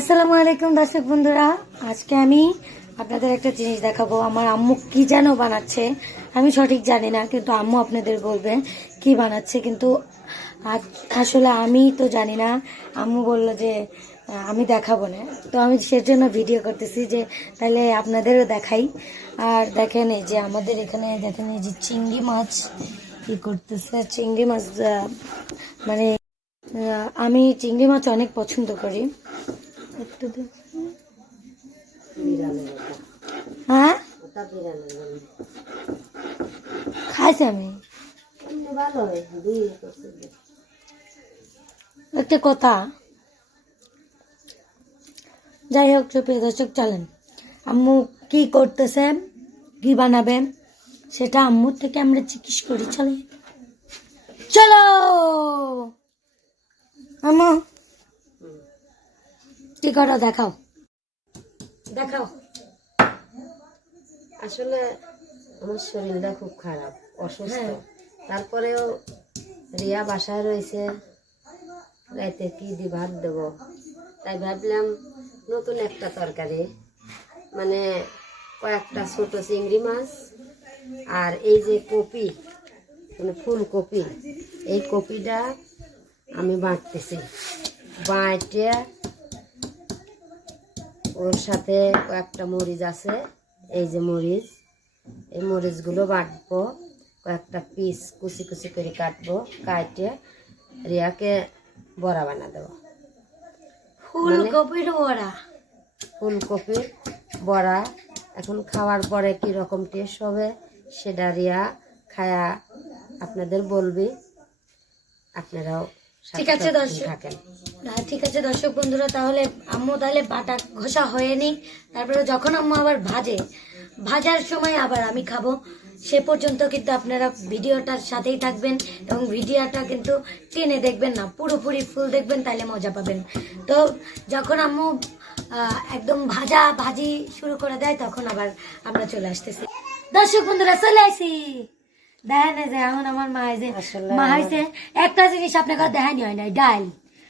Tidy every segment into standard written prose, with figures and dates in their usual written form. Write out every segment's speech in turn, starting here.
আসসালামু আলাইকুম দর্শক বন্ধুরা, আজকে আমি আপনাদের একটা জিনিস দেখাবো। আমার আম্মু কি যেন বানাচ্ছে, আমি সঠিক জানি না, কিন্তু আম্মু আপনাদের বলবে কি বানাচ্ছে। কিন্তু আসলে আমি তো জানি না। আম্মু বললো যে আমি দেখাবো না, তো আমি সেজন্য ভিডিও করতেছি যে তাহলে আপনাদেরও দেখাই। আর দেখেন এই যে আমাদের এখানে দেখেন এই যে চিংড়ি মাছ কি করতেছে। চিংড়ি মাছ মানে আমি চিংড়ি মাছ অনেক পছন্দ করি। একটু হ্যাঁ খাইছি আমি। একটা কথা, যাই হোক প্রিয় দর্শক, চলেন আম্মু কি করতেছে, কি বানাবে সেটা আম্মুর থেকে আমরা জিজ্ঞেস করি। চলে চলো আম্মু, কি করো দেখাও দেখাও। আসলে আমার শরীরটা খুব খারাপ, অসুস্থ। তারপরেও রিয়া বাসায় রয়েছে, রাইতে কি দি ভাত দেব, তাই ভাবলাম নতুন একটা তরকারি, মানে কয়েকটা ছোট চিংড়ি মাছ আর এই যে কপি, মানে ফুলকপি, এই কপিটা আমি বাঁটতেছি। বাঁটে ওর সাথে কয়েকটা মরিচ আছে, এই যে মরিচ, এই মরিচগুলো বাটবো, কয়েকটা পিস কুচি কুচি করে কাটবো, কাটে রিয়াকে বড়া বানা দেবো। ফুলকপির বড়া, ফুলকপির বড়া এখন খাওয়ার পরে কি রকম টেস্ট হবে সেটা রিয়া খায়া আপনাদের বলবি, আপনারাও ঠিক আছে দর্শক থাকেন। ঠিক আছে দর্শক বন্ধুরা, তাহলে আম্মু তাহলে বাটা ঘষা হয়নি। তারপরে যখন আম্মু আবার ভাজার সময় আবার আমি খাবো। সে পর্যন্ত কিন্তু আপনারা ভিডিওটার সাথেই থাকবেন এবং ভিডিওটা কিন্তু টেনে দেখবেন না, পুরোপুরি ফুল দেখবেন, তাহলে মজা পাবেন। তো যখন আম্মু একদম ভাজি শুরু করে দেয়, তখন আবার আমরা চলে আসতেছি। দর্শক বন্ধুরা চলে আসি। দেখেন যে এখন আমার মা হয়েছে একটা জিনিস আপনাকে দেখানি হয় নাই,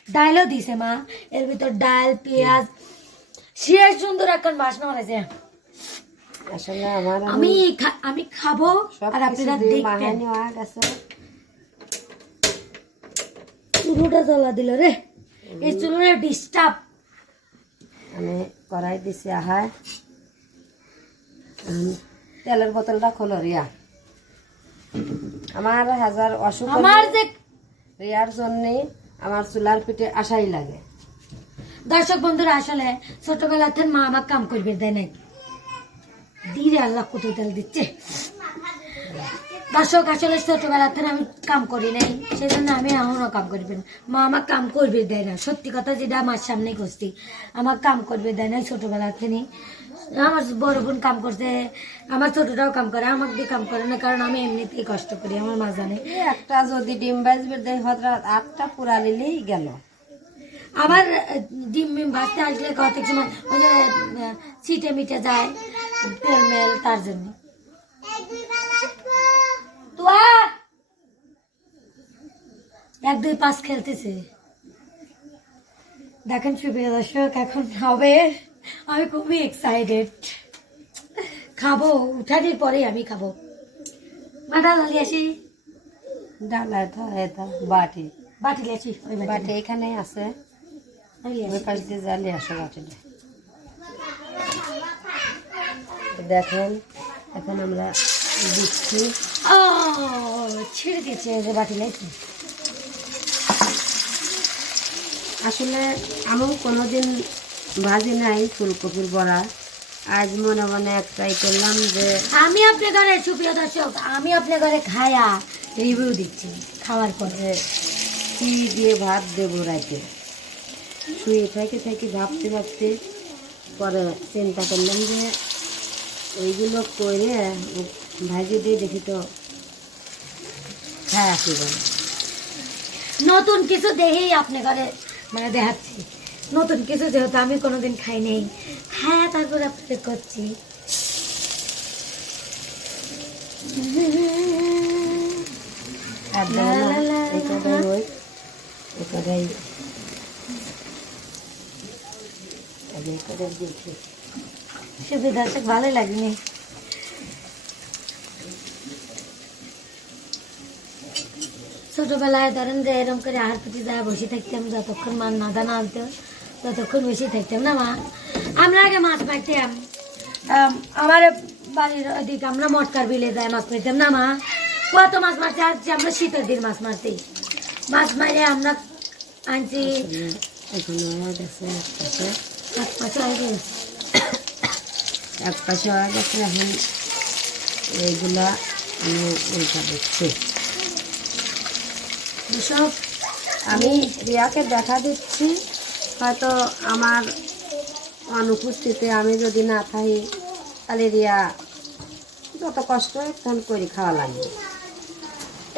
ডালও দিছে মা। এর ভিতর ডাল, পেঁয়াজ, শেষ সুন্দর এখন বাসনা হয়েছে। আসলে আমি খাবো আর আপনারা দেখবেন। চুলোটা জ্বলা দিল রে, এই চুলোটা ডিস্টার্ব। আমি কড়াই দিছি, আহার তেলের বোতলটা খোলো রিয়া। আমার হাজার অসুখ, আমার যে রিয়ার জন্যে আমার চুলার পিঠে আশাই লাগে। দর্শক বন্ধুরা, আসলে ছোটবেলাতে মা আমার কাম করবে দেয় নাই, ধীরে আল্লাহ কত তেল দিচ্ছে। দর্শক আসলে ছোটবেলাতে আমি কাম করি নাই, সেজন্য আমি এখনও কাম করবেন। মা আমার কাম করবে দেয় না, সত্যি কথা যেটা আমার সামনে করছি, আমার কাম করবে দেয় না ছোটবেলাতে। আমার বড় বোন কাম করছে, আমার ছোটটাও কাম করে, আমাকে দিয়ে কাম করে না, কারণ আমি এমনিতেই কষ্ট করি, আমার মা জানে। একটা যদি ডিম বাজবে দেয় হঠাৎ 8টা পুরা নিলেই গেল। আবার ডিম ভাজতে আসলে কত সময় ওই যে ছিটে মিটে যায় তেল মেল, তার জন্য। এক দুই পাঁচ খেলতেছে, দেখেন সুপ্রিয় দর্শক এখন হবে। আমি খুবই এক্সাইটেড, খাবো, উঠানির পরেই আমি খাবো। মাটা ঢালি আসি, ডালা তো বাটি বাটি লেছি, ওই বাটি এখানে আছে, ওই পাশ দিয়ে জ্বালে আসো বাটিটা। দেখেন এখন আমরা দিচ্ছি, ছেড়ে দিয়েছে যে বাটি লেছি। আসলে আমিও কোনোদিন ভাজি নাই ফুলকপির বড়া, আজ মনে মনে একটাই করলাম যে আমি আপনার ঘরে, সুপ্রিয় দর্শক, আমি আপনার ঘরে খায়া রিভিউ দিচ্ছি খাওয়ার পরে কি দিয়ে ভাত দেবো রাতে। শুয়ে থেকে ভাবতে পরে চিন্তা করলাম যে ওইগুলো করে ভাজি দিয়ে দেখি তো খায় আসি বলে। নতুন কিছু দেখেই আপনার ঘরে মানে দেখাচ্ছি, নতুন কিছু যেহেতু আমি কোনোদিন খাই নেই, হ্যাঁ তারপরে আপনাদের করছি। আগে করে দেখি। সুবিধা দর্শক ভালোই লাগেনি। ছোটবেলায় ধরেন যে এরকম করে আহার প্রতি যায় বসে থাকতাম, যতক্ষণ মা না দানা আনতো ততক্ষণ বসে থাকতাম না মা। আমরা আগে মাছ মারতাম, আমার বাড়ির ওদিকে আমরা মটকার বিলে যায় মাছ মারতাম না মা। কত মাছ মারতে আসছি আমরা, শীতের দিন মাছ মারতে, মাছ মারে আমরা আনছি। এখনো হয়ে গেছে এক পাশে হয়ে গেছে, এক পাশে হয়ে গেছে। এখন এইগুলা আমি উল্টা দিচ্ছি। সব আমি রিয়াকে দেখা দিচ্ছি, হয়তো আমার অনুপস্থিতিতে আমি যদি না থাকি তাহলে রিয়া যত কষ্ট তখন করে খাওয়া লাগবে।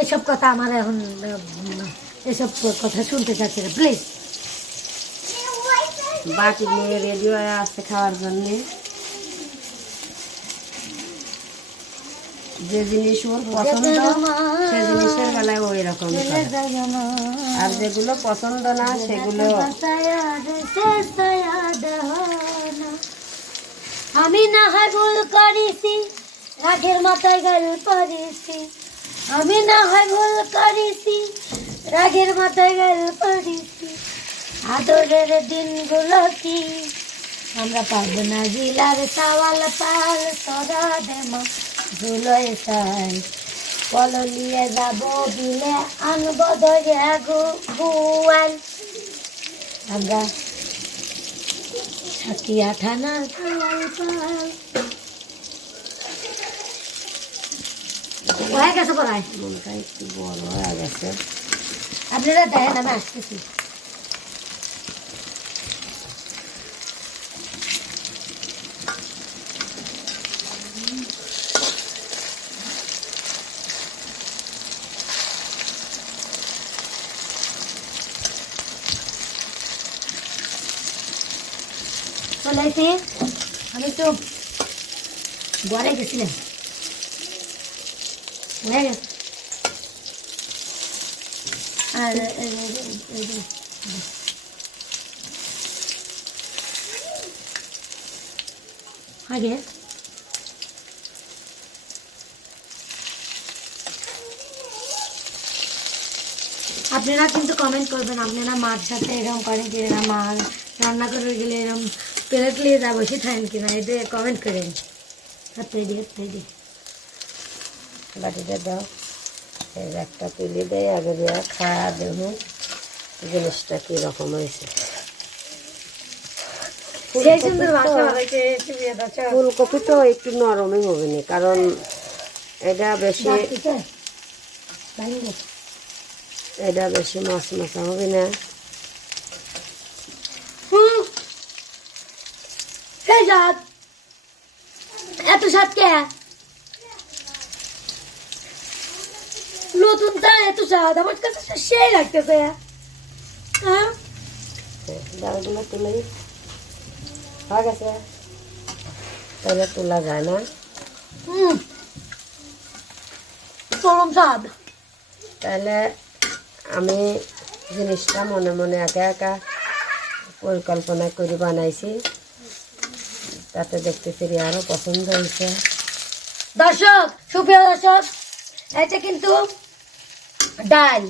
এসব কথা আমার এখন এসব কথা শুনতে চাচ্ছি না প্লিজ। বাটি নিয়ে রেডি হয়ে আসছে খাওয়ার জন্যে। যে জিনিস ওর পছন্দ সে জিনিসের বেলায় ওই রকম, আর যেগুলো পছন্দ না সেগুলো আমি না হয় ভুল করেছি, রাগের মাথায় গাল পড়েছি। আমি না হয় ভুল করেছি, রাগের মাথায় গাল পড়েছি। আদরের দিনগুলো কি আমরা পারব না জিলার সাওয়াল পাল সরা দেমা ধুলোয় চাই। কল নিয়ে যাব বিলে আনব ধরে গুয়াল। আমরা সাকিয়া থানার পাল পাল হয়ে গেছে পড়ায়। মনটা একটু বড় হয়ে গেছে। আপনারা দেখেন আমি আসতেছি। চলে এসে আমি তো ঘরে গেছিলাম, হয়ে গেছে। আর আগে আপনারা কিন্তু কমেন্ট করবেন, আপনারা মার সাথে এরকম করেন কিনা, মা রান্না করে গেলে এরকম প্লেট নিয়ে যা বসে থাকেন কিনা, এটা কমেন্ট করেন। হাতে দিয়ে বাটিটা দাও, এর একটা তুলে দেয়, আগে দেওয়া খাওয়া দেবো জিনিসটা কীরকম হয়েছে। সেই সুন্দর বাসা হয়েছে। ফুলকপি তো একটু নরমই হবে না, কারণ এটা বেশি মাছ মাছা হবে না। এত স্বাদ কে নতুন তা এত স্বাদ আমার কাছে সেই লাগতেছে। ডালগুলো তুলে হয়ে গেছে, তাহলে তোলা যায় না। চরম স্বাদ। তাহলে আমি জিনিসটা মনে মনে একা একা পরিকল্পনা করে বানাইছি, তাতে দেখতেছি আরও পছন্দ হয়েছে। দর্শক, সুপ্রিয় দর্শক, এটা কিন্তু ডাল,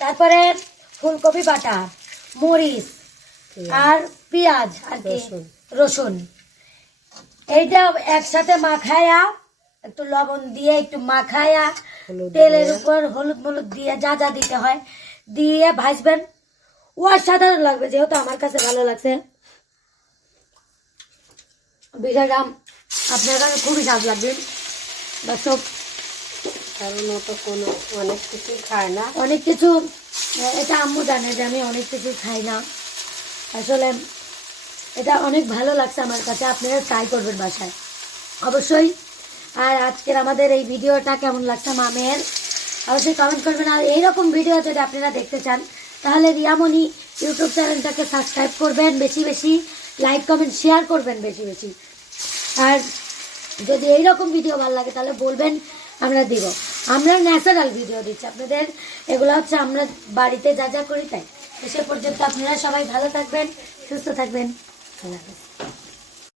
তারপরে ফুলকপি বাটা, মরিচ আর পেঁয়াজ আর কি রসুন, এইটা একসাথে মাখায়া একটু লবণ দিয়ে একটু মাখায়া তেলের উপর হলুদ মলুদ দিয়ে যা যা দিতে হয় দিয়ে ভাজবেন। অসাধারণ লাগবে, যেহেতু আমার কাছে ভালো লাগছে বিষয়টা, আপনার কাছে খুবই স্বাদ লাগবে দর্শক। কারণ ও তো কোনো অনেক কিছু খায় না, অনেক কিছু, এটা আম্মু জানে যে আমি অনেক কিছু খাই না, আসলে এটা অনেক ভালো লাগছে আমার কাছে। আপনারা ট্রাই করবেন বাসায় অবশ্যই। আর আজকের আমাদের এই ভিডিওটা কেমন লাগছে মামের অবশ্যই কমেন্ট করবেন। আর এইরকম ভিডিও যদি আপনারা দেখতে চান তাহলে রিয়ামণি ইউটিউব চ্যানেলটাকে সাবস্ক্রাইব করবেন, বেশি বেশি লাইক কমেন্ট শেয়ার করবেন বেশি বেশি। আর যদি এইরকম ভিডিও ভালো লাগে তাহলে বলবেন, আমরা দিব। আমরা ন্যাচারাল ভিডিও দিচ্ছি আপনাদের, এগুলো হচ্ছে আমরা বাড়িতে যা যা করি তাই। সে পর্যন্ত আপনারা সবাই ভালো থাকবেন, সুস্থ থাকবেন। আল্লাহ হাফেজ।